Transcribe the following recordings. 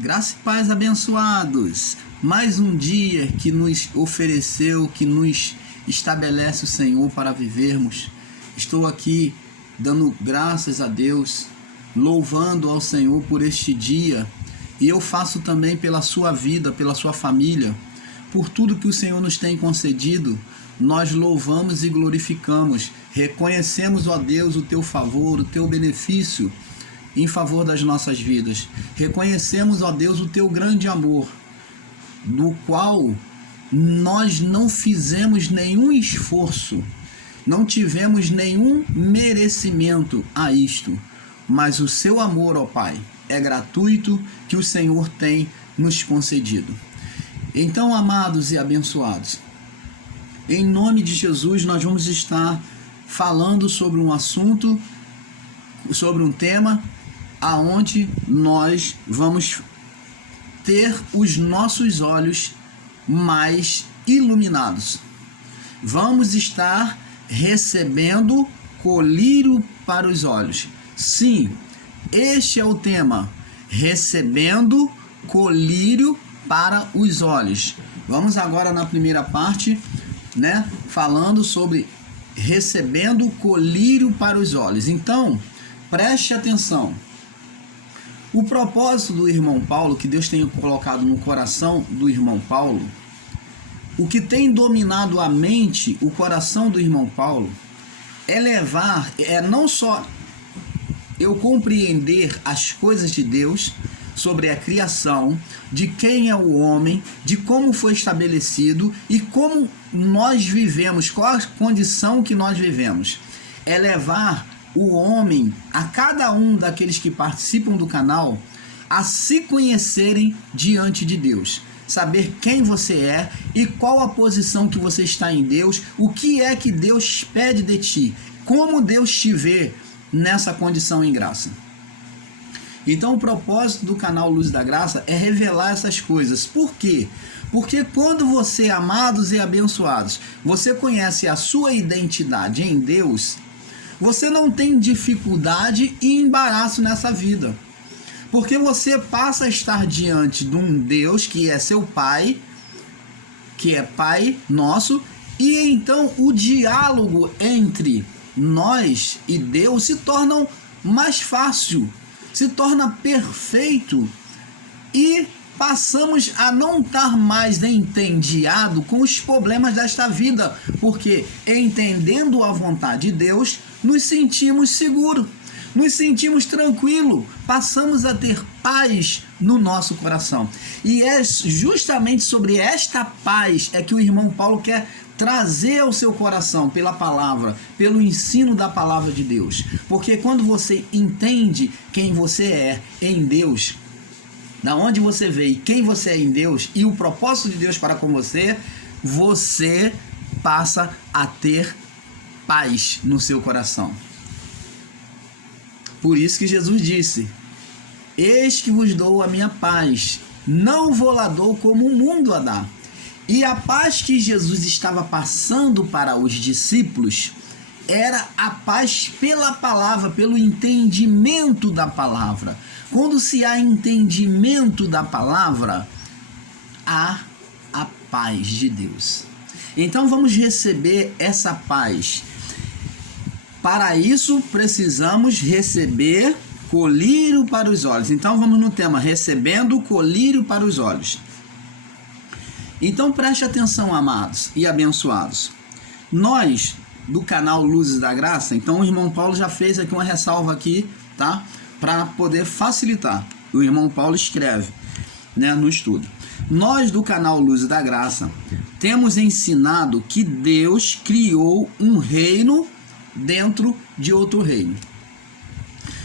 Graça e paz, abençoados. Mais um dia que nos ofereceu, que nos estabelece o Senhor para vivermos. Estou aqui dando graças a Deus, louvando ao Senhor por este dia. E eu faço também pela sua vida, pela sua família, por tudo que o Senhor nos tem concedido. Nós louvamos e glorificamos, reconhecemos, ó Deus, o teu favor, o teu benefício em favor das nossas vidas. Reconhecemos, ó Deus, o teu grande amor, no qual nós não fizemos nenhum esforço, não tivemos nenhum merecimento a isto, mas o seu amor, ó Pai, é gratuito que o Senhor tem nos concedido. Então, amados e abençoados, em nome de Jesus, nós vamos estar falando sobre um assunto, sobre um tema, aonde nós vamos ter os nossos olhos mais iluminados. Vamos estar recebendo colírio para os olhos. Sim, este é o tema, recebendo colírio para os olhos. Vamos agora na primeira parte, falando sobre recebendo colírio para os olhos. Então, preste atenção. O propósito do irmão Paulo, que Deus tem colocado no coração do irmão Paulo, o que tem dominado a mente, o coração do irmão Paulo, é não só eu compreender as coisas de Deus, sobre a criação, de quem é o homem, de como foi estabelecido e como nós vivemos, qual a condição que nós vivemos. É levar o homem, a cada um daqueles que participam do canal, a se conhecerem diante de Deus. Saber quem você é e qual a posição que você está em Deus, o que é que Deus pede de ti, como Deus te vê nessa condição em graça. Então o propósito do canal Luz da Graça é revelar essas coisas. Por quê? Porque quando você, amados e abençoados, você conhece a sua identidade em Deus, você não tem dificuldade e embaraço nessa vida. Porque você passa a estar diante de um Deus que é seu Pai, que é Pai nosso, e então o diálogo entre nós e Deus se torna mais fácil, se torna perfeito e passamos a não estar mais entediado com os problemas desta vida, porque entendendo a vontade de Deus, nos sentimos seguros, nos sentimos tranquilos, passamos a ter paz no nosso coração. E é justamente sobre esta paz é que o irmão Paulo quer trazer ao seu coração pela palavra, pelo ensino da palavra de Deus. Porque quando você entende quem você é em Deus, da onde você veio e quem você é em Deus e o propósito de Deus para com você, você passa a ter paz no seu coração. Por isso que Jesus disse: eis que vos dou a minha paz, não vou lá dou como o mundo a dá. E a paz que Jesus estava passando para os discípulos era a paz pela palavra, pelo entendimento da palavra. Quando se há entendimento da palavra, há a paz de Deus. Então vamos receber essa paz. Para isso precisamos receber colírio para os olhos. Então vamos no tema, recebendo colírio para os olhos. Então preste atenção, amados e abençoados. Nós, do canal Luzes da Graça, então o irmão Paulo já fez aqui uma ressalva aqui, tá? Para poder facilitar. O irmão Paulo escreve, no estudo. Nós, do canal Luzes da Graça, temos ensinado que Deus criou um reino dentro de outro reino.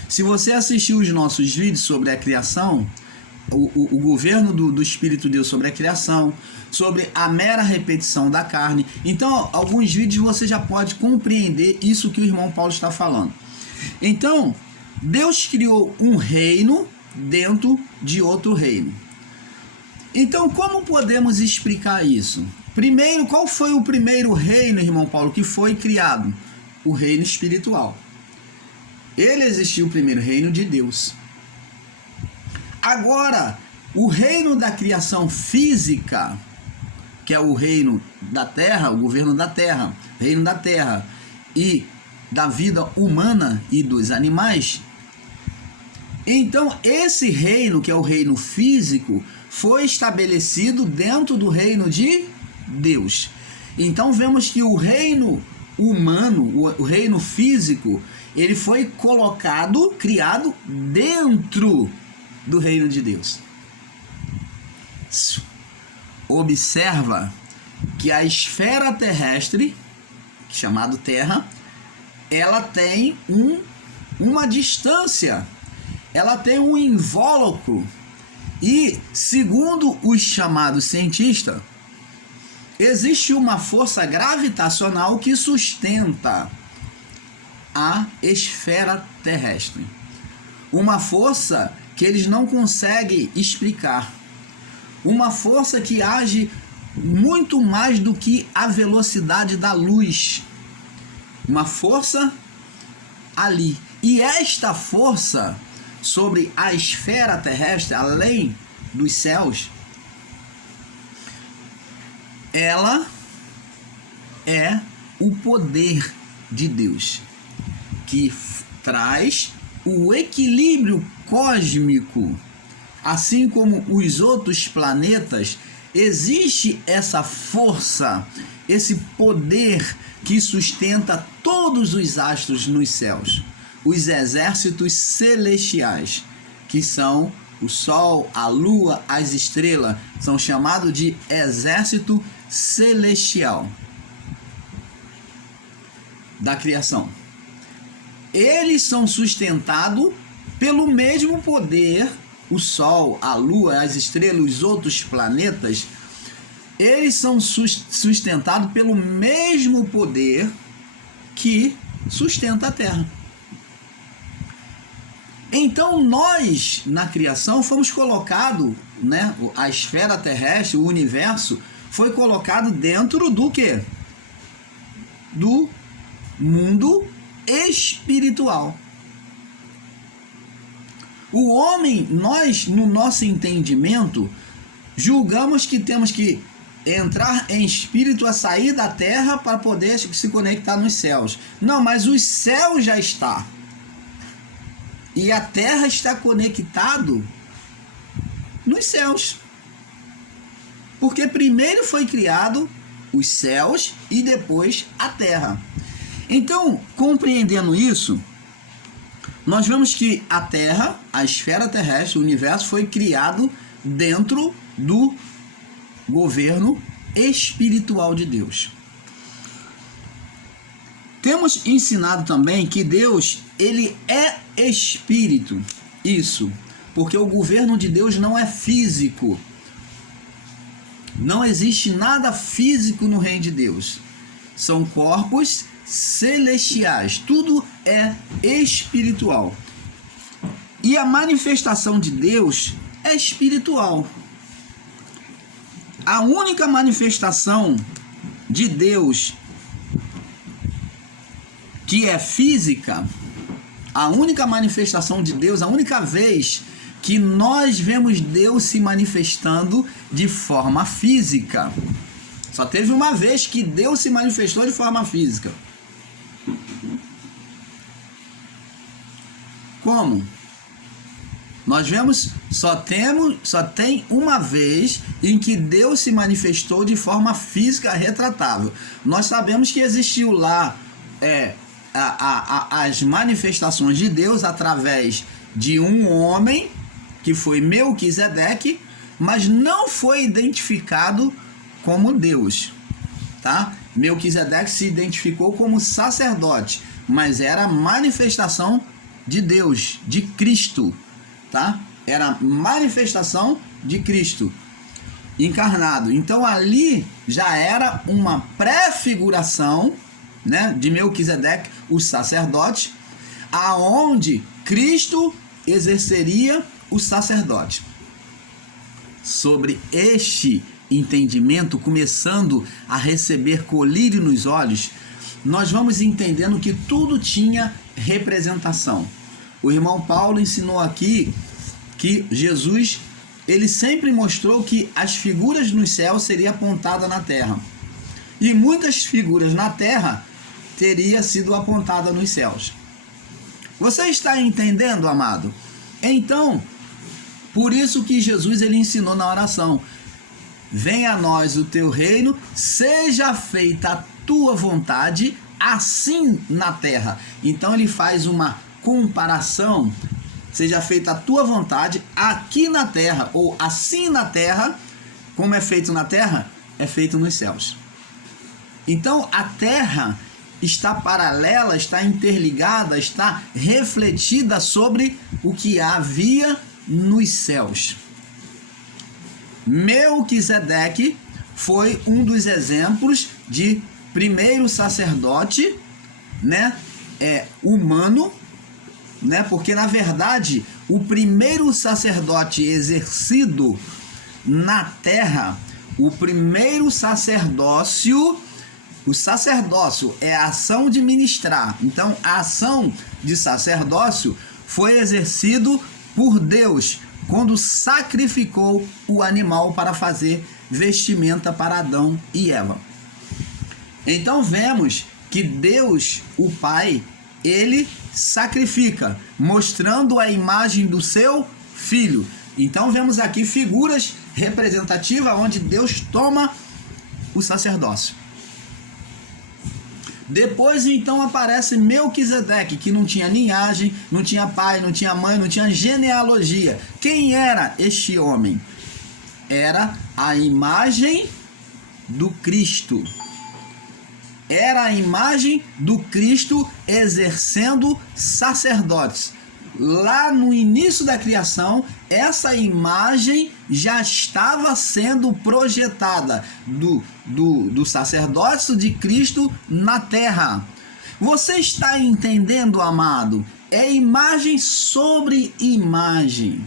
Se você assistiu os nossos vídeos sobre a criação, o governo do Espírito de Deus sobre a criação, sobre a mera repetição da carne, então alguns vídeos você já pode compreender isso que o irmão Paulo está falando. Então, Deus criou um reino dentro de outro reino. Então, como podemos explicar isso? Primeiro, qual foi o primeiro reino, irmão Paulo, que foi criado? O reino espiritual. Ele existiu o primeiro reino de Deus. Agora, O reino da criação física, que é o reino da terra, o governo da terra, reino da terra e da vida humana e dos animais. Então, esse reino, que é o reino físico, foi estabelecido dentro do reino de Deus. Então, vemos que o reino humano, o reino físico, ele foi colocado, criado dentro do reino de Deus. Observa que a esfera terrestre, chamada Terra, ela tem uma distância, ela tem um invólucro, e segundo os chamados cientistas, existe uma força gravitacional que sustenta a esfera terrestre, uma força que eles não conseguem explicar, uma força que age muito mais do que a velocidade da luz, uma força ali. E esta força sobre a esfera terrestre, além dos céus, ela é o poder de Deus, que traz o equilíbrio cósmico. Assim como os outros planetas, existe essa força, esse poder que sustenta todos os astros nos céus, os exércitos celestiais, que são o Sol, a Lua, as estrelas, são chamados de exército celestial da criação. Eles são sustentados pelo mesmo poder. O Sol, a Lua, as estrelas, os outros planetas, eles são sustentados pelo mesmo poder que sustenta a Terra. Então nós, na criação, fomos colocados, né, a esfera terrestre, o universo, foi colocado dentro do quê? Do mundo espiritual. O homem, nós, no nosso entendimento, julgamos que temos que entrar em espírito a sair da terra para poder se conectar nos céus. Não, mas os céus já está. E a terra está conectado nos céus. Porque primeiro foi criado os céus e depois a terra. Então, compreendendo isso, nós vemos que a Terra, a esfera terrestre, o universo, foi criado dentro do governo espiritual de Deus. Temos ensinado também que Deus, ele é espírito. Isso, porque o governo de Deus não é físico. Não existe nada físico no reino de Deus. São corpos celestiais, tudo é espiritual. E a manifestação de Deus é espiritual. A única manifestação de Deus que é física, a única manifestação de Deus, a única vez que nós vemos Deus se manifestando de forma física, só teve uma vez que Deus se manifestou de forma física. Como? Nós vemos, só tem uma vez em que Deus se manifestou de forma física retratável. Nós sabemos que existiu lá as manifestações de Deus através de um homem, que foi Melquisedeque, mas não foi identificado como Deus, tá? Melquisedeque se identificou como sacerdote, mas era manifestação de Deus, de Cristo, tá? Era manifestação de Cristo encarnado. Então ali já era uma pré-figuração, né, de Melquisedeque, o sacerdote, aonde Cristo exerceria o sacerdote. Sobre este entendimento, começando a receber colírio nos olhos, nós vamos entendendo que tudo tinha representação. O irmão Paulo ensinou aqui que Jesus, ele sempre mostrou que as figuras nos céus seriam apontadas na terra. E muitas figuras na terra teriam sido apontadas nos céus. Você está entendendo, amado? Então, por isso que Jesus ele ensinou na oração: venha a nós o teu reino, seja feita a tua vontade, assim na terra. Então ele faz uma comparação: seja feita a tua vontade aqui na terra, ou assim na terra, como é feito na terra, é feito nos céus. Então a terra está paralela, está interligada, está refletida sobre o que havia nos céus. Melquisedeque foi um dos exemplos de primeiro sacerdote, né, humano, né, porque na verdade o primeiro sacerdote exercido na terra, o primeiro sacerdócio, o sacerdócio é a ação de ministrar. Então a ação de sacerdócio foi exercido por Deus quando sacrificou o animal para fazer vestimenta para Adão e Eva. Então vemos que Deus, o Pai, ele sacrifica, mostrando a imagem do seu Filho. Então vemos aqui figuras representativas onde Deus toma o sacerdócio. Depois então aparece Melquisedeque, que não tinha linhagem, não tinha pai, não tinha mãe, não tinha genealogia. Quem era este homem? Era a imagem do Cristo. Era a imagem do Cristo exercendo sacerdotes. Lá no início da criação, essa imagem já estava sendo projetada do sacerdócio de Cristo na terra. Você está entendendo, amado? É imagem sobre imagem.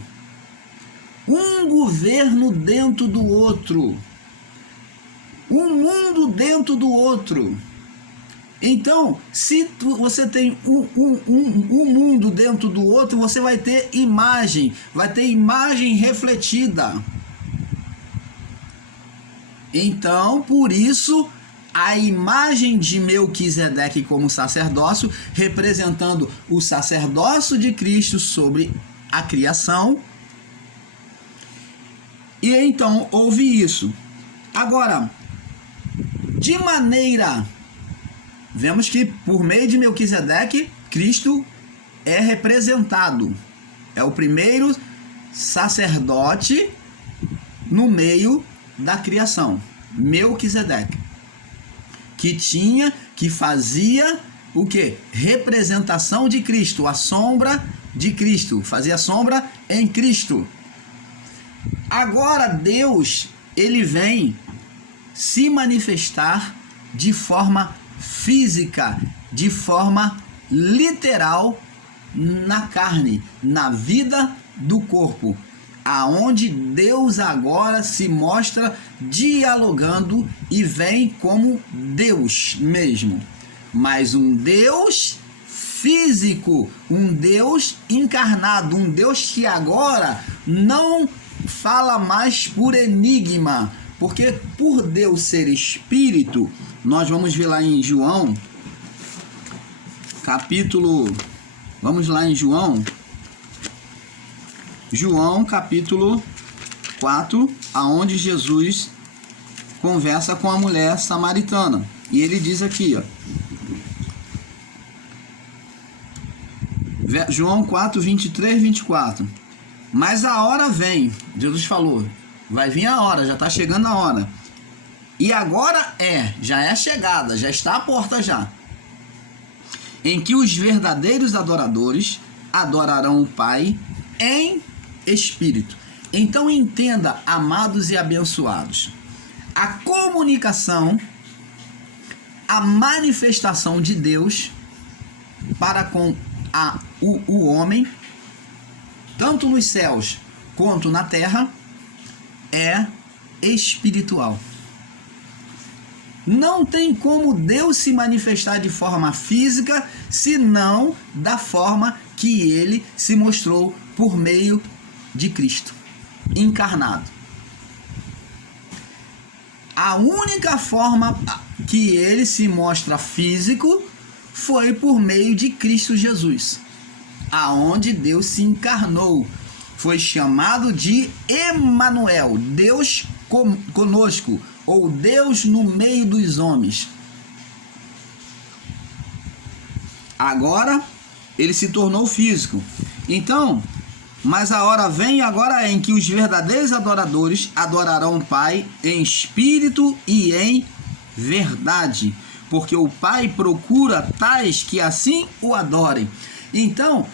Um governo dentro do outro. Um mundo dentro do outro. Então, se você tem um mundo dentro do outro, você vai ter imagem refletida. Então, por isso, a imagem de Melquisedeque como sacerdócio, representando o sacerdócio de Cristo sobre a criação. E então, houve isso. Agora, de maneira... Vemos que por meio de Melquisedeque, Cristo é representado. É o primeiro sacerdote no meio da criação. Melquisedeque. Que fazia o quê? Representação de Cristo, a sombra de Cristo. Fazia sombra em Cristo. Agora Deus, ele vem se manifestar de forma física, de forma literal na carne, na vida do corpo, aonde Deus agora se mostra dialogando e vem como Deus mesmo, mas um Deus físico, um Deus encarnado, um Deus que agora não fala mais por enigma, porque por Deus ser espírito, nós vamos ver lá em João, vamos lá em João capítulo 4, aonde Jesus conversa com a mulher samaritana. E ele diz aqui, ó, João 4, 23, 24. Mas a hora vem, Jesus falou, vai vir a hora, já está chegando a hora. E agora já é chegada, já está à porta já. Em que os verdadeiros adoradores adorarão o Pai em espírito. Então entenda, amados e abençoados, a comunicação, a manifestação de Deus para com o homem, tanto nos céus quanto na terra, é espiritual. Não tem como Deus se manifestar de forma física, senão da forma que ele se mostrou por meio de Cristo. encarnado. A única forma que ele se mostra físico foi por meio de Cristo Jesus, aonde Deus se encarnou. Foi chamado de Emanuel, Deus conosco, ou Deus no meio dos homens. Agora ele se tornou físico. Então, mas a hora vem agora em que os verdadeiros adoradores adorarão o Pai em espírito e em verdade, porque o Pai procura tais que assim o adorem. Então,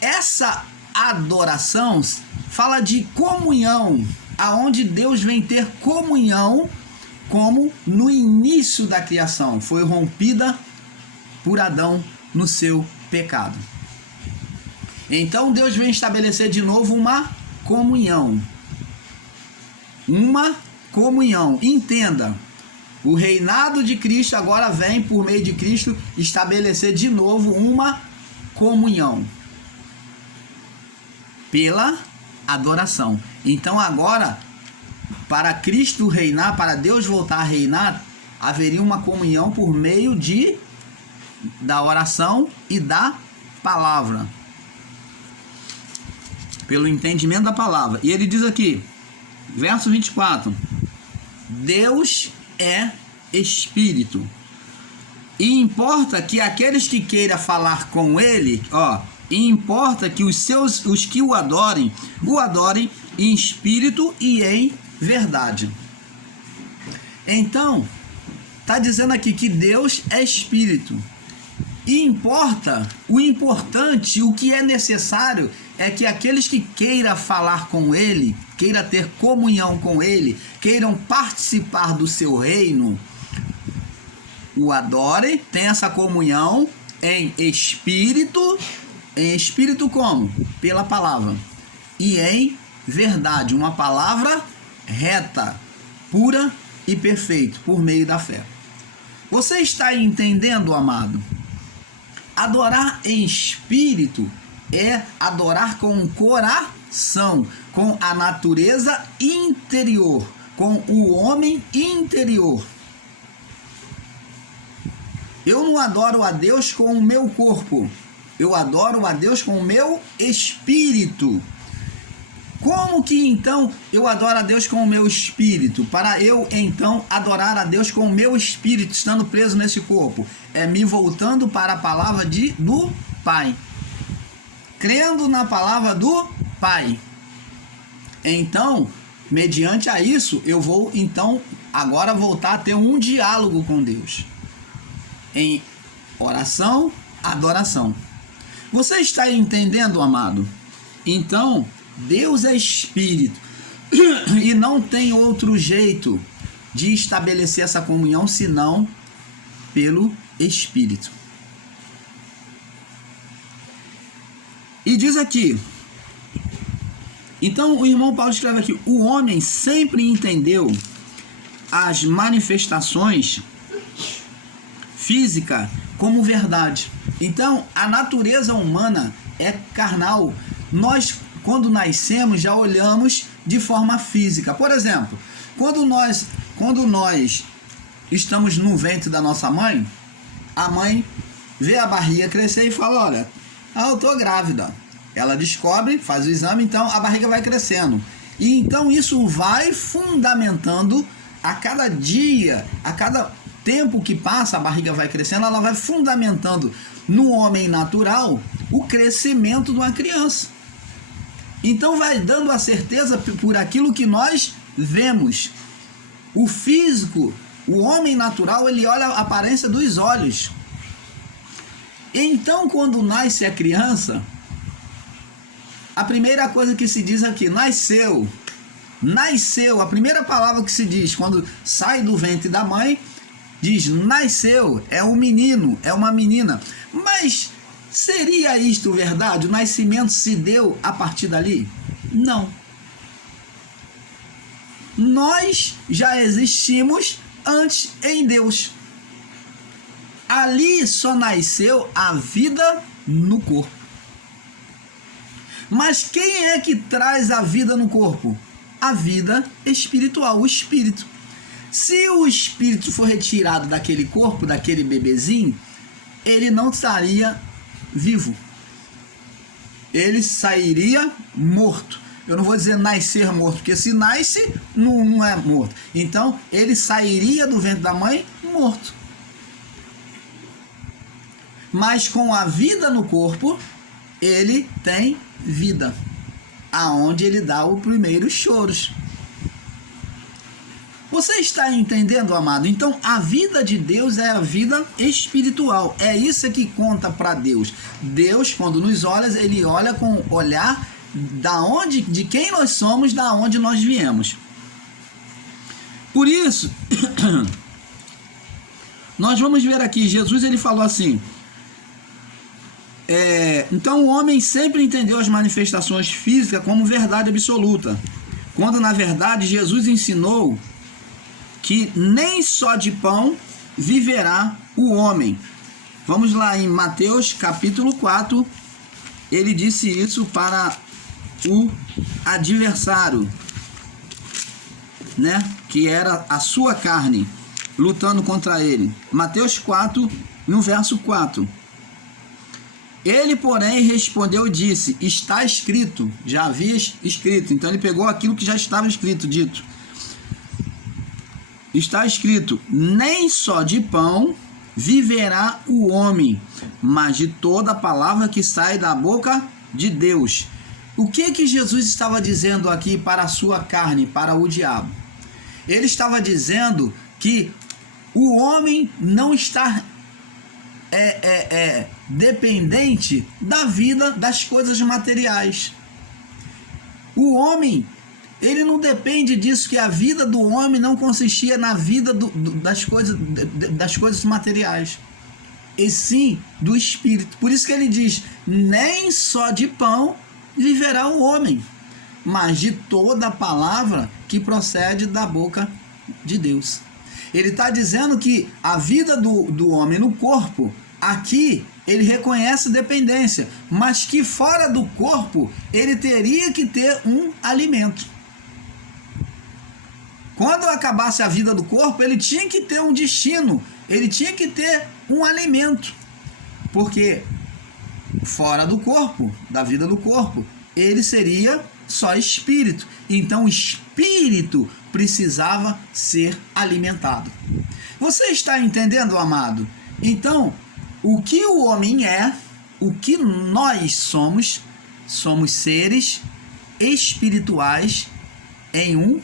essa adoração fala de comunhão, aonde Deus vem ter comunhão, como no início da criação foi rompida por Adão no seu pecado. Então Deus vem estabelecer de novo uma comunhão. Uma comunhão. Entenda, o reinado de Cristo agora vem, por meio de Cristo, estabelecer de novo uma comunhão. Pela adoração. Então agora, para Cristo reinar, para Deus voltar a reinar, haveria uma comunhão por meio da oração e da palavra. Pelo entendimento da palavra. E ele diz aqui, verso 24: Deus é Espírito, e importa que aqueles que queiram falar com ele, importa que os que o adorem em espírito e em verdade. Então, está dizendo aqui que Deus é Espírito. E importa, o importante, o que é necessário é que aqueles que queiram falar com ele, queiram ter comunhão com ele, queiram participar do seu reino, o adorem, tem essa comunhão em espírito como? Pela palavra. E em verdade, uma palavra reta, pura e perfeita, por meio da fé. Você está entendendo, amado? Adorar em espírito é adorar com o coração, com a natureza interior, com o homem interior. Eu não adoro a Deus com o meu corpo, eu adoro a Deus com o meu espírito. Como que então eu adoro a Deus com o meu espírito? Para eu então adorar a Deus com o meu espírito, estando preso nesse corpo, é me voltando para a palavra do Pai, crendo na palavra do Pai. Então, mediante a isso, eu vou então agora voltar a ter um diálogo com Deus, em oração, adoração. Você está entendendo, amado? Então, Deus é Espírito e não tem outro jeito de estabelecer essa comunhão senão pelo Espírito. E diz aqui, então o irmão Paulo escreve aqui: o homem sempre entendeu as manifestações físicas como verdade. Então a natureza humana é carnal. Nós, quando nascemos, já olhamos de forma física. Por exemplo, quando nós estamos no ventre da nossa mãe, a mãe vê a barriga crescer e fala: olha, eu estou grávida. Ela descobre, faz o exame, então a barriga vai crescendo. E então isso vai fundamentando a cada dia, a cada tempo que passa, a barriga vai crescendo, ela vai fundamentando no homem natural o crescimento de uma criança. Então vai dando a certeza por aquilo que nós vemos. O físico, o homem natural, ele olha a aparência dos olhos. Então quando nasce a criança, a primeira coisa que se diz aqui, nasceu, a primeira palavra que se diz quando sai do ventre da mãe, diz nasceu, é um menino, é uma menina. Mas seria isto verdade? O nascimento se deu a partir dali? Não. Nós já existimos antes em Deus. Ali só nasceu a vida no corpo. Mas quem é que traz a vida no corpo? A vida espiritual, o espírito. Se o espírito for retirado daquele corpo, daquele bebezinho, ele não estaria vivo. Ele sairia morto. Eu não vou dizer nascer morto, porque se nasce, não é morto. Então, ele sairia do ventre da mãe morto. Mas com a vida no corpo, ele tem vida. Aonde ele dá os primeiros choros. Você está entendendo, amado? Então, a vida de Deus é a vida espiritual. É isso que conta para Deus. Deus, quando nos olha, ele olha com o olhar de quem nós somos, da onde nós viemos. Por isso, nós vamos ver aqui, Jesus ele falou assim, então o homem sempre entendeu as manifestações físicas como verdade absoluta, quando na verdade Jesus ensinou que nem só de pão viverá o homem. Vamos lá em Mateus capítulo 4, ele disse isso para o adversário, né? Que era a sua carne, lutando contra ele. Mateus 4, no verso 4. Ele, porém, respondeu e disse, está escrito, já havia escrito. Então ele pegou aquilo que já estava escrito, dito. Está escrito, nem só de pão viverá o homem, mas de toda a palavra que sai da boca de Deus. O que Jesus estava dizendo aqui para a sua carne, para o diabo? Ele estava dizendo que o homem não está dependente da vida, das coisas materiais. O homem, ele não depende disso, que a vida do homem não consistia na vida das coisas materiais, e sim do espírito. Por isso que ele diz, nem só de pão viverá o homem, mas de toda a palavra que procede da boca de Deus. Ele está dizendo que a vida do homem no corpo, aqui ele reconhece dependência, mas que fora do corpo ele teria que ter um alimento. Quando acabasse a vida do corpo, ele tinha que ter um destino, ele tinha que ter um alimento, porque fora do corpo, da vida do corpo, ele seria só espírito. Então o espírito precisava ser alimentado. Você está entendendo, amado? Então, o que o homem é, o que nós somos seres espirituais em um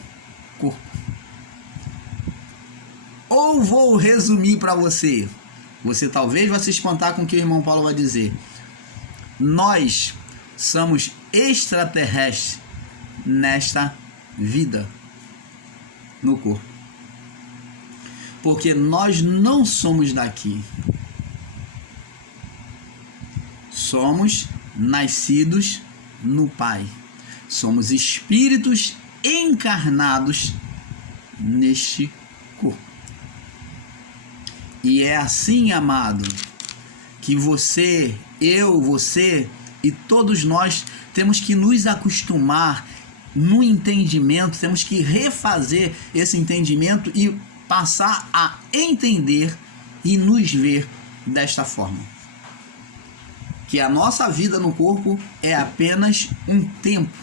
corpo. Ou vou resumir para você. Você talvez vai se espantar com o que o irmão Paulo vai dizer. Nós somos extraterrestres nesta vida no corpo. Porque nós não somos daqui. Somos nascidos no Pai. Somos espíritos encarnados neste corpo. E é assim, amado, que você, eu, você e todos nós temos que nos acostumar no entendimento, temos que refazer esse entendimento e passar a entender e nos ver desta forma. Que a nossa vida no corpo é apenas um tempo.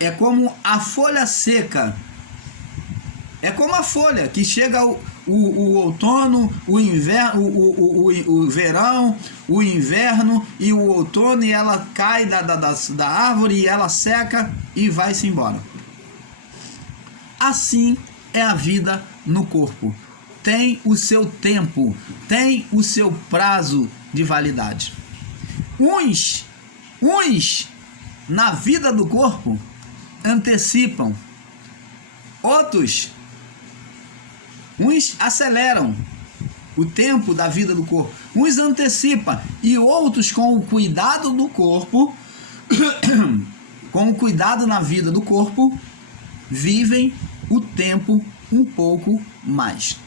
É como a folha seca. É como a folha que chega o outono, o inverno, o verão, o inverno e o outono, e ela cai da árvore e ela seca e vai-se embora. Assim é a vida no corpo. Tem o seu tempo, tem o seu prazo de validade. Uns na vida do corpo antecipam, uns aceleram o tempo da vida do corpo, uns antecipam, e outros com o cuidado do corpo, com o cuidado na vida do corpo, vivem o tempo um pouco mais.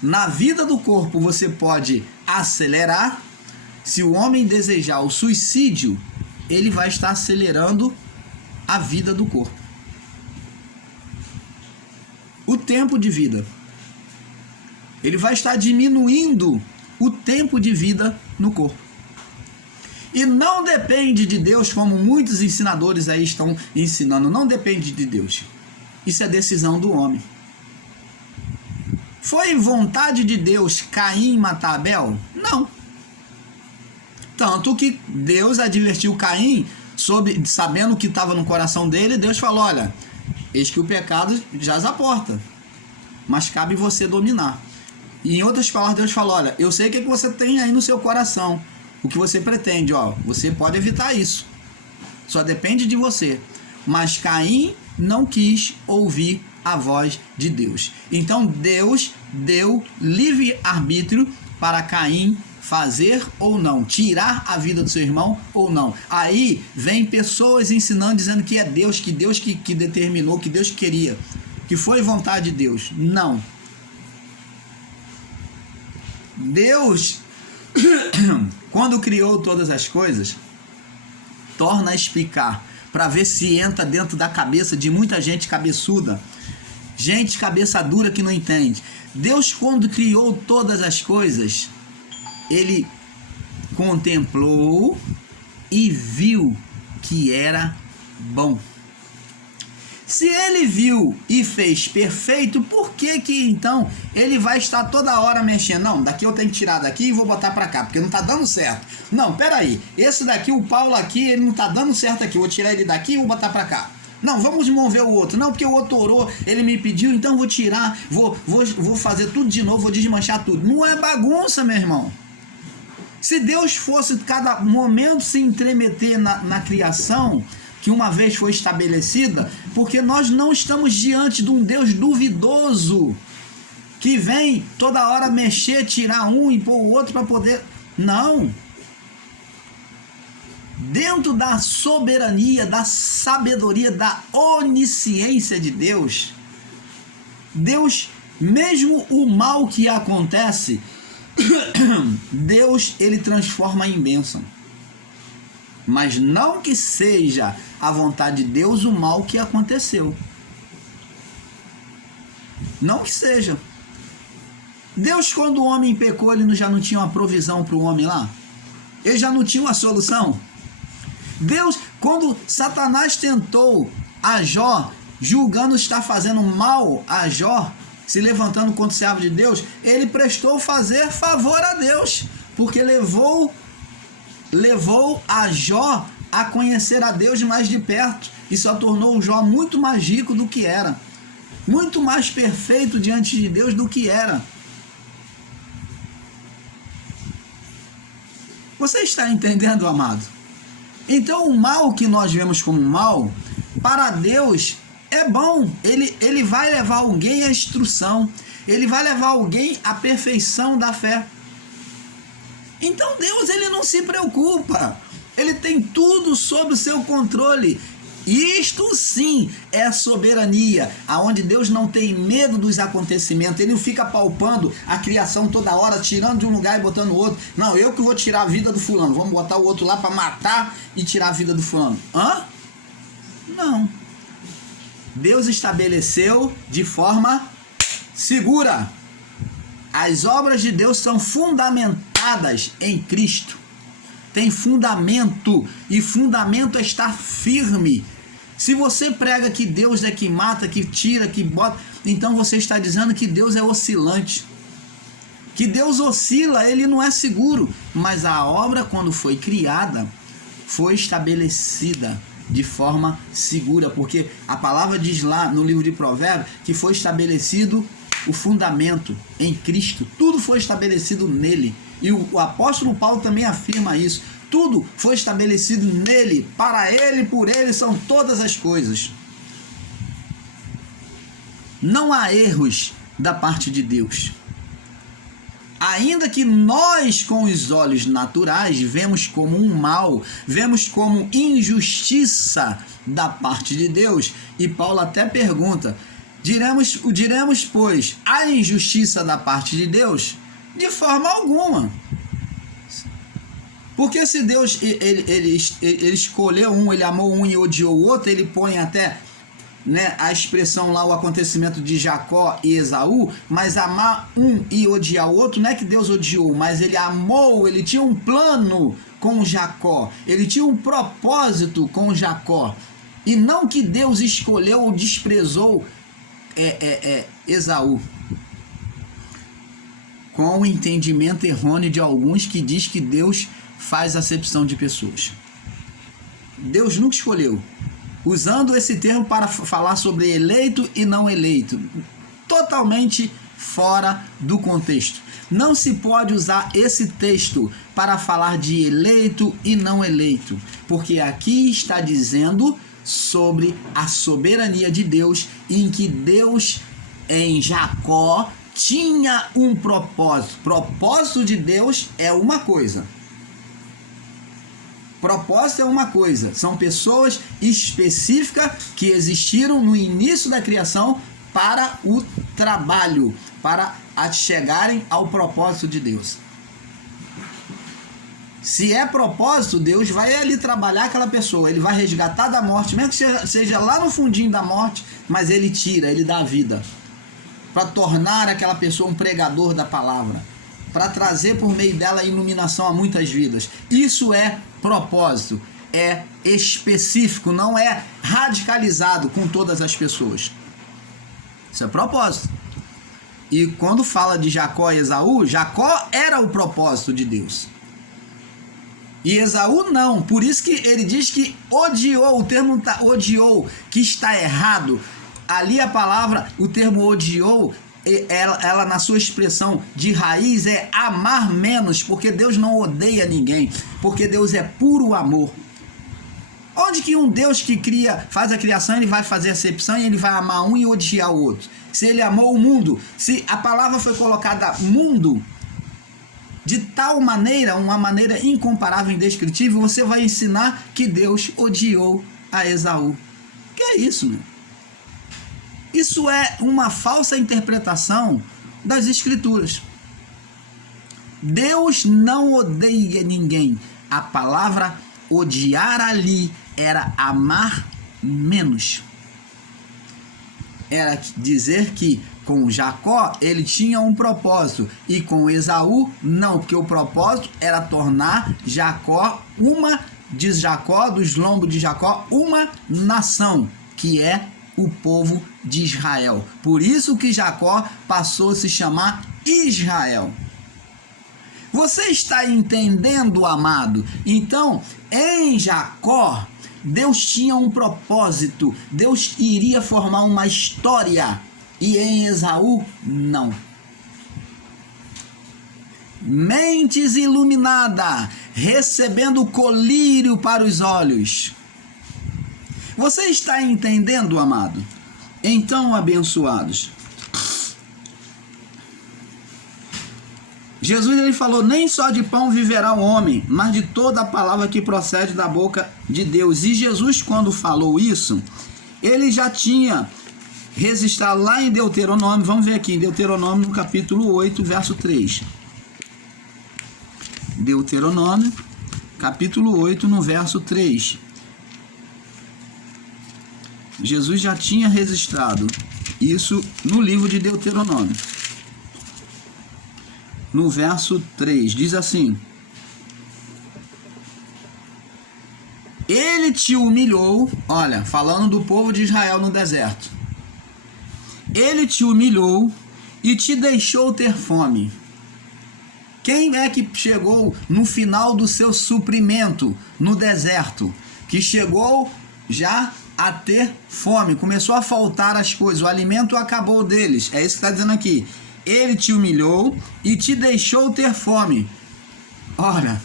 Na vida do corpo você pode acelerar, Se o homem desejar o suicídio, ele vai estar acelerando a vida do corpo. O tempo de vida. Ele vai estar diminuindo o tempo de vida no corpo. E não depende de Deus, como muitos ensinadores aí estão ensinando. Não depende de Deus. Isso é decisão do homem. Foi vontade de Deus Caim matar Abel? Não. Tanto que Deus advertiu Caim, sabendo o que estava no coração dele. Deus falou: olha, eis que o pecado jaz à porta, mas cabe você dominar. E em outras palavras, Deus falou: olha, eu sei o que você tem aí no seu coração, o que você pretende, ó, você pode evitar isso, só depende de você. Mas Caim não quis ouvir a voz de Deus. Então Deus deu livre-arbítrio para Caim fazer ou não, tirar a vida do seu irmão ou não. Aí vem pessoas ensinando, dizendo que é Deus, que determinou, que Deus queria, que foi vontade de Deus. Não. Deus, quando criou todas as coisas, torna a explicar, para ver se entra dentro da cabeça de muita gente cabeçuda, gente cabeça dura que não entende. Deus, quando criou todas as coisas, ele contemplou e viu que era bom. Se ele viu e fez perfeito, por que então ele vai estar toda hora mexendo? Não, daqui eu tenho que tirar daqui e vou botar para cá, porque não tá dando certo. Não, peraí, esse daqui, o Paulo aqui, ele não tá dando certo aqui, eu vou tirar ele daqui e vou botar para cá. Não, vamos mover o outro. Não, porque o outro orou, ele me pediu, então vou tirar, vou fazer tudo de novo, vou desmanchar tudo. Não é bagunça, meu irmão. Se Deus fosse cada momento se entremeter na criação, que uma vez foi estabelecida, porque nós não estamos diante de um Deus duvidoso, que vem toda hora mexer, tirar um e pôr o outro para poder... Não. Dentro da soberania, da sabedoria, da onisciência de Deus, Deus, mesmo o mal que acontece, Deus, ele transforma em bênção. Mas não que seja a vontade de Deus o mal que aconteceu. Não que seja. Deus, quando o homem pecou, ele já não tinha uma provisão para o homem lá? Ele já não tinha uma solução? Deus, quando Satanás tentou a Jó, julgando estar fazendo mal a Jó, se levantando contra o servo de Deus, ele prestou fazer favor a Deus, porque levou a Jó a conhecer a Deus mais de perto, e só tornou o Jó muito mais rico do que era, muito mais perfeito diante de Deus do que era. Você está entendendo, amado? Então o mal que nós vemos como mal, para Deus é bom. Ele vai levar alguém à instrução, ele vai levar alguém à perfeição da fé. Então Deus, ele não se preocupa, ele tem tudo sob o seu controle. Isto sim é soberania, aonde Deus não tem medo dos acontecimentos, ele não fica palpando a criação toda hora, tirando de um lugar e botando no outro. Não, eu que vou tirar a vida do fulano, vamos botar o outro lá para matar e tirar a vida do fulano. Hã? Não. Deus estabeleceu de forma segura. As obras de Deus são fundamentadas em Cristo. Tem fundamento, e fundamento é estar firme. Se você prega que Deus é que mata, que tira, que bota, então você está dizendo que Deus é oscilante. Que Deus oscila, ele não é seguro. Mas a obra, quando foi criada, foi estabelecida de forma segura, porque a palavra diz lá no livro de Provérbios que foi estabelecido o fundamento em Cristo. Tudo foi estabelecido nele. E o apóstolo Paulo também afirma isso. Tudo foi estabelecido nele, para ele, por ele são todas as coisas. Não há erros da parte de Deus. Ainda que nós, com os olhos naturais, vemos como um mal, vemos como injustiça da parte de Deus. E Paulo até pergunta: diremos, pois, a injustiça da parte de Deus? De forma alguma. Porque se Deus ele escolheu um, ele amou um e odiou o outro, ele põe até, né, a expressão lá, o acontecimento de Jacó e Esaú, mas amar um e odiar o outro, não é que Deus odiou, mas ele amou, ele tinha um plano com Jacó, ele tinha um propósito com Jacó, e não que Deus escolheu ou desprezou Esaú, com o entendimento errôneo de alguns que diz que Deus faz acepção de pessoas. Deus nunca escolheu, usando esse termo para falar sobre eleito e não eleito, totalmente fora do contexto. Não se pode usar esse texto para falar de eleito e não eleito, porque aqui está dizendo sobre a soberania de Deus, em que Deus em Jacó tinha um propósito. Propósito de Deus é uma coisa. Propósito é uma coisa, são pessoas específicas que existiram no início da criação para o trabalho, para chegarem ao propósito de Deus. Se é propósito, Deus vai ali trabalhar aquela pessoa, ele vai resgatar da morte, mesmo que seja lá no fundinho da morte, mas ele tira, ele dá vida, para tornar aquela pessoa um pregador da palavra, para trazer por meio dela iluminação a muitas vidas. Isso é propósito, é específico, não é radicalizado com todas as pessoas. Isso é propósito. E quando fala de Jacó e Esaú, Jacó era o propósito de Deus. E Esaú não, por isso que ele diz que odiou, o termo odiou, que está errado. Ali a palavra, o termo odiou, ela na sua expressão de raiz é amar menos, porque Deus não odeia ninguém, porque Deus é puro amor. Onde que um Deus que faz a criação, ele vai fazer acepção e ele vai amar um e odiar o outro? Se ele amou o mundo, se a palavra foi colocada mundo de tal maneira, uma maneira incomparável, indescritível, você vai ensinar que Deus odiou a Esaú. Que é isso, meu? Isso é uma falsa interpretação das Escrituras. Deus não odeia ninguém. A palavra odiar ali era amar menos. Era dizer que com Jacó ele tinha um propósito e com Esaú não, porque o propósito era tornar Jacó dos lombos de Jacó, uma nação, que é o povo de Israel. Por isso que Jacó passou a se chamar Israel. Você está entendendo, amado? Então, em Jacó, Deus tinha um propósito. Deus iria formar uma história. E em Esaú, não. Mentes iluminadas, recebendo colírio para os olhos. Você está entendendo, amado? Então, abençoados, Jesus ele falou, nem só de pão viverá o homem, mas de toda a palavra que procede da boca de Deus. E Jesus, quando falou isso, ele já tinha registrado lá em Deuteronômio, vamos ver aqui, em Deuteronômio no capítulo 8, verso 3. Deuteronômio, capítulo 8, no verso 3. Jesus já tinha registrado isso no livro de Deuteronômio. No verso 3, diz assim: Ele te humilhou, olha, falando do povo de Israel no deserto. Ele te humilhou e te deixou ter fome. Quem é que chegou no final do seu suprimento no deserto? Que chegou já a ter fome, começou a faltar as coisas, o alimento acabou deles. É isso que está dizendo aqui. Ele te humilhou e te deixou ter fome. Ora,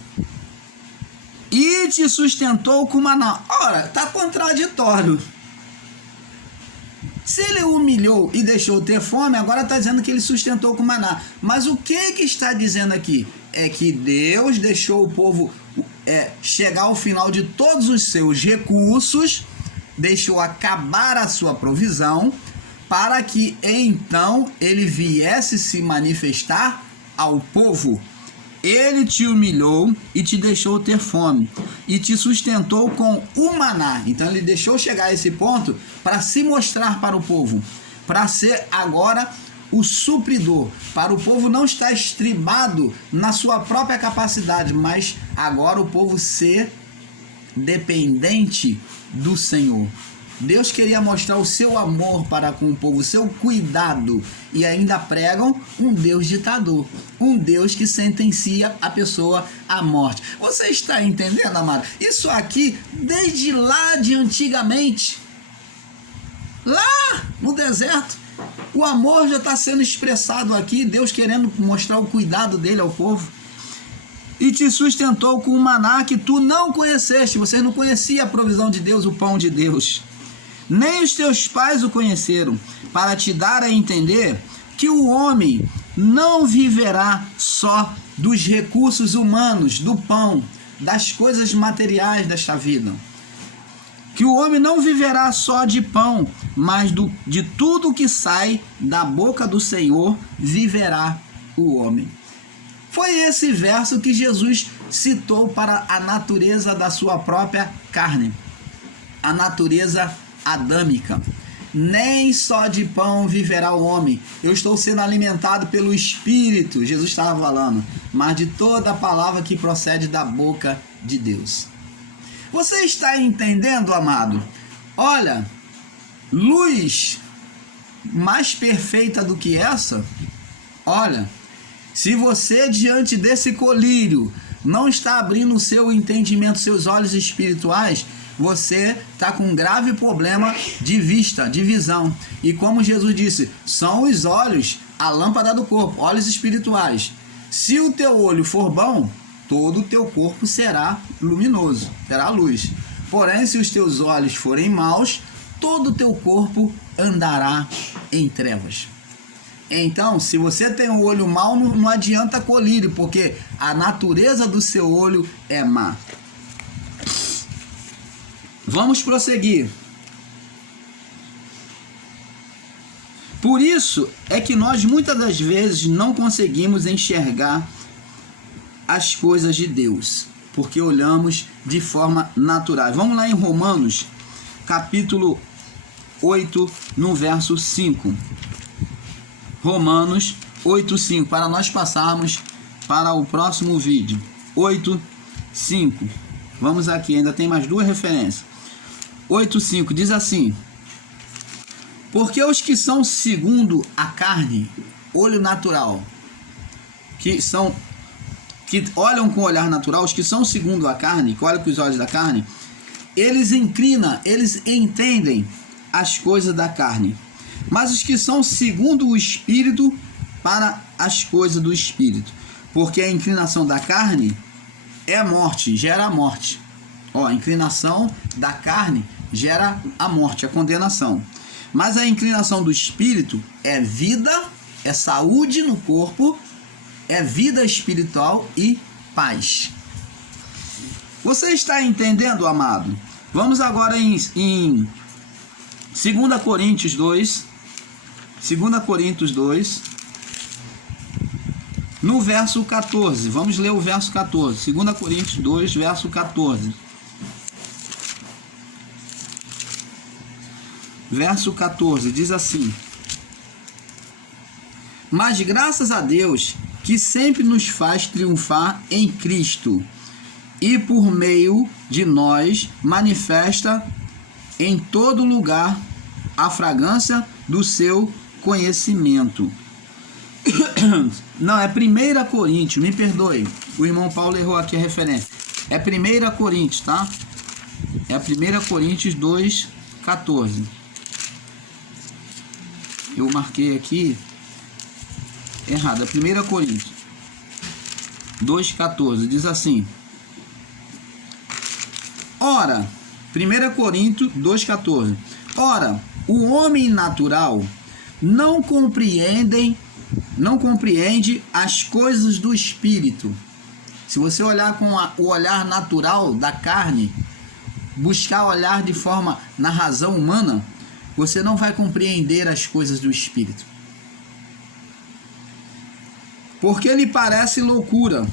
e te sustentou com maná. Ora, está contraditório. Se ele humilhou e deixou ter fome, agora está dizendo que ele sustentou com maná. Mas o que está dizendo aqui? É que Deus deixou o povo chegar ao final de todos os seus recursos, deixou acabar a sua provisão, para que então ele viesse se manifestar ao povo. Ele te humilhou e te deixou ter fome, e te sustentou com o maná. Então ele deixou chegar a esse ponto para se mostrar para o povo, para ser agora o supridor, para o povo não estar estribado na sua própria capacidade, mas agora o povo ser dependente do Senhor. Deus queria mostrar o seu amor para com o povo, o seu cuidado, e ainda pregam um Deus ditador, um Deus que sentencia a pessoa à morte. Você está entendendo, amado? Isso aqui, desde lá de antigamente, lá no deserto, o amor já está sendo expressado aqui, Deus querendo mostrar o cuidado dele ao povo. E te sustentou com o maná que tu não conheceste. Você não conhecia a provisão de Deus, o pão de Deus. Nem os teus pais o conheceram, para te dar a entender que o homem não viverá só dos recursos humanos, do pão, das coisas materiais desta vida. Que o homem não viverá só de pão, mas de tudo que sai da boca do Senhor viverá o homem. Foi esse verso que Jesus citou para a natureza da sua própria carne, a natureza adâmica. Nem só de pão viverá o homem. Eu estou sendo alimentado pelo Espírito, Jesus estava falando, mas de toda a palavra que procede da boca de Deus. Você está entendendo, amado? Olha, luz mais perfeita do que essa, olha, se você diante desse colírio não está abrindo o seu entendimento, seus olhos espirituais, você está com um grave problema de vista, de visão. E como Jesus disse, são os olhos a lâmpada do corpo, olhos espirituais. Se o teu olho for bom, todo o teu corpo será luminoso, terá luz. Porém, se os teus olhos forem maus, todo o teu corpo andará em trevas. Então, se você tem um olho mau, não adianta colírio, porque a natureza do seu olho é má. Vamos prosseguir. Por isso é que nós muitas das vezes não conseguimos enxergar as coisas de Deus, porque olhamos de forma natural. Vamos lá em Romanos, capítulo 8, no verso 5. Romanos 8:5, para nós passarmos para o próximo vídeo. 8:5. Vamos aqui, ainda tem mais duas referências. 8:5 diz assim: porque os que são segundo a carne, olho natural, que olham com o olhar natural, os que são segundo a carne, que olham com os olhos da carne, eles inclinam, eles entendem as coisas da carne. Mas os que são segundo o Espírito, para as coisas do Espírito. Porque a inclinação da carne é a morte, gera a morte. A inclinação da carne gera a morte, a condenação. Mas a inclinação do Espírito é vida, é saúde no corpo, é vida espiritual e paz. Você está entendendo, amado? Vamos agora em 2 Coríntios 2, 2 Coríntios 2, no verso 14. Vamos ler o verso 14. 2 Coríntios 2, verso 14. Verso 14 diz assim: mas graças a Deus que sempre nos faz triunfar em Cristo e por meio de nós manifesta em todo lugar a fragrância do seu conhecimento. Não, é 1 Coríntios, me perdoe, o irmão Paulo errou aqui a referência. É 1 Coríntios, tá? É 1 Coríntios 2:14. Eu marquei aqui errado, é 1 Coríntios 2:14, diz assim: ora, 1 Coríntios 2:14, ora, o homem natural não compreende as coisas do Espírito. Se você olhar com o olhar natural da carne, buscar olhar de forma na razão humana, você não vai compreender as coisas do Espírito. Porque lhe parece loucura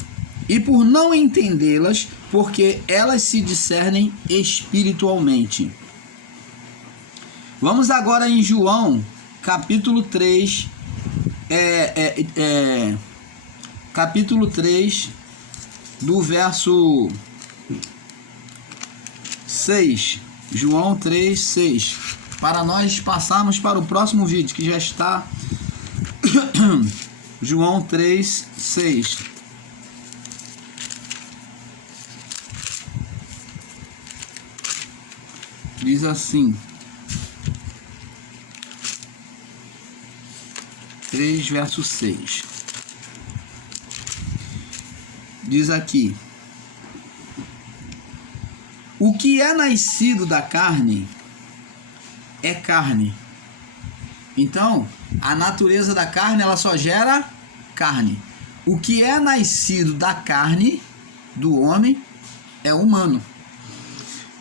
e por não entendê-las, porque elas se discernem espiritualmente. Vamos agora em João, capítulo 3, capítulo 3, do verso 6. João 3, 6. Para nós passarmos para o próximo vídeo, que já está. João 3, 6. Diz assim. 3, verso 6. Diz aqui: o que é nascido da carne é carne. Então, a natureza da carne, ela só gera carne. O que é nascido da carne do homem é humano.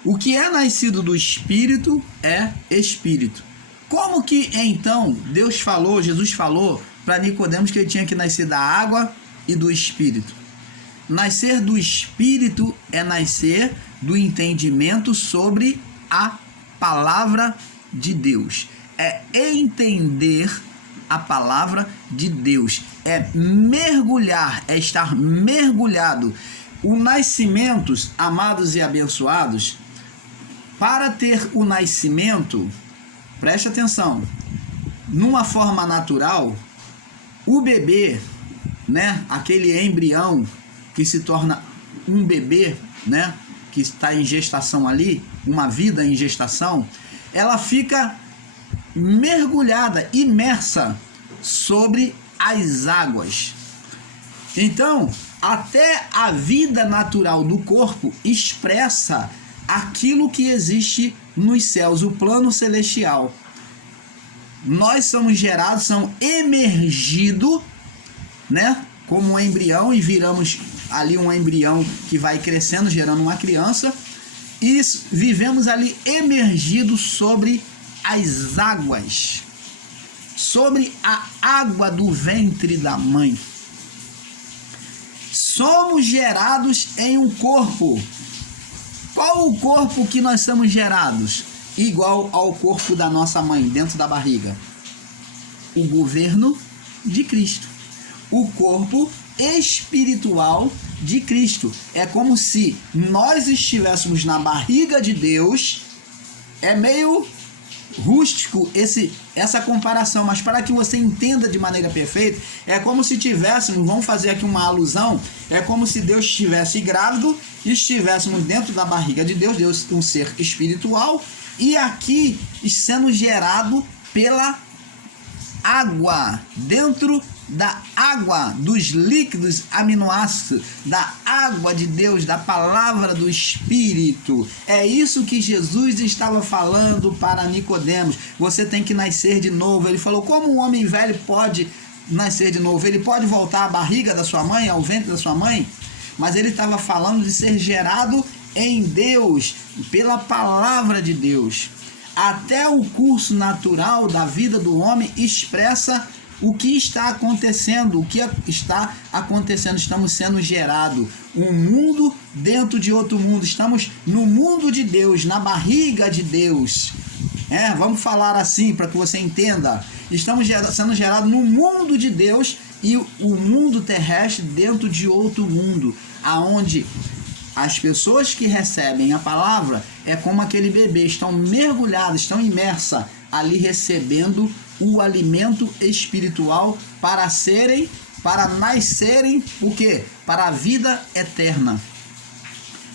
O que é nascido do espírito é espírito. Como que então Deus falou, Jesus falou para Nicodemos que ele tinha que nascer da água e do espírito? Nascer do espírito é nascer do entendimento sobre a palavra de Deus. É entender a palavra de Deus. É mergulhar, é estar mergulhado. O nascimento, amados e abençoados, para ter o nascimento, preste atenção, numa forma natural, o bebê, né, aquele embrião que se torna um bebê, né, que está em gestação ali, uma vida em gestação, ela fica mergulhada, imersa sobre as águas. Então, até a vida natural do corpo expressa aquilo que existe nos céus, o plano celestial. Nós somos gerados, somos emergidos, né, como um embrião, e viramos ali um embrião que vai crescendo, gerando uma criança, e vivemos ali emergidos sobre as águas, sobre a água do ventre da mãe. Somos gerados em um corpo. Qual o corpo que nós somos gerados? Igual ao corpo da nossa mãe, dentro da barriga. O governo de Cristo. O corpo espiritual de Cristo. É como se nós estivéssemos na barriga de Deus. É meio rústico essa comparação, mas para que você entenda de maneira perfeita, é como se tivéssemos, vamos fazer aqui uma alusão, é como se Deus estivesse grávido e estivéssemos dentro da barriga de Deus, Deus um ser espiritual, e aqui sendo gerado pela água, dentro da água, dos líquidos aminoácidos, da água de Deus, da palavra do Espírito. É isso que Jesus estava falando para Nicodemos. Você tem que nascer de novo. Ele falou, como um homem velho pode nascer de novo? Ele pode voltar à barriga da sua mãe, ao ventre da sua mãe? Mas ele estava falando de ser gerado em Deus, pela palavra de Deus. Até o curso natural da vida do homem expressa o que está acontecendo, o que está acontecendo. Estamos sendo gerados, um mundo dentro de outro mundo. Estamos no mundo de Deus, na barriga de Deus. Vamos falar assim para que você entenda. Estamos sendo gerados no mundo de Deus e o mundo terrestre dentro de outro mundo, aonde as pessoas que recebem a palavra é como aquele bebê, estão mergulhadas, estão imersas ali recebendo o alimento espiritual para nascerem, o quê? Para a vida eterna.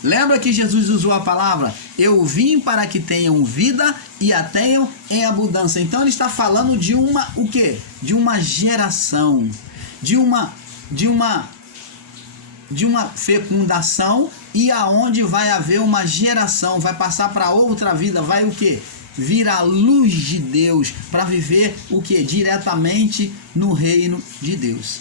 Lembra que Jesus usou a palavra, eu vim para que tenham vida e a tenham em abundância. Então ele está falando de o quê? De uma geração, de uma fecundação, e aonde vai haver uma geração, vai passar para outra vida, vai o quê? Vir a luz de Deus, para viver o quê? Diretamente no reino de Deus.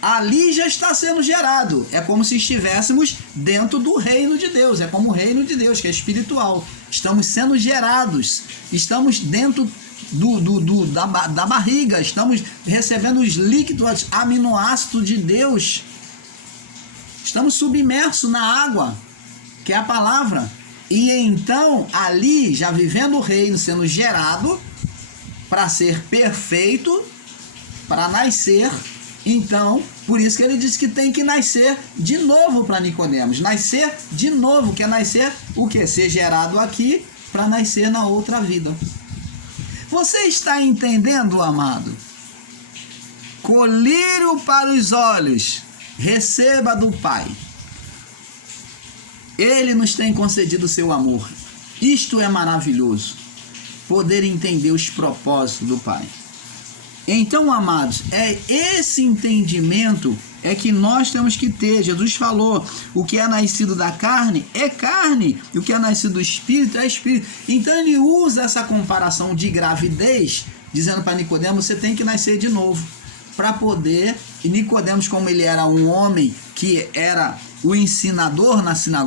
Ali já está sendo gerado, é como se estivéssemos dentro do reino de Deus, é como o reino de Deus, que é espiritual. Estamos sendo gerados, estamos dentro da barriga, estamos recebendo os líquidos aminoácidos de Deus. Estamos submersos na água, que é a palavra. E então, ali, já vivendo o reino, sendo gerado, para ser perfeito, para nascer. Então, por isso que ele diz que tem que nascer de novo para Nicodemos. Nascer de novo, que é nascer o quê? Ser gerado aqui para nascer na outra vida. Você está entendendo, amado? Colírio para os olhos, receba do Pai. Ele nos tem concedido o seu amor. Isto é maravilhoso. Poder entender os propósitos do Pai. Então, amados, é esse entendimento é que nós temos que ter. Jesus falou, o que é nascido da carne é carne, e o que é nascido do espírito é espírito. Então ele usa essa comparação de gravidez, dizendo para Nicodemos, você tem que nascer de novo, para poder, e Nicodemos, como ele era um homem que era o ensinador na sinagoga,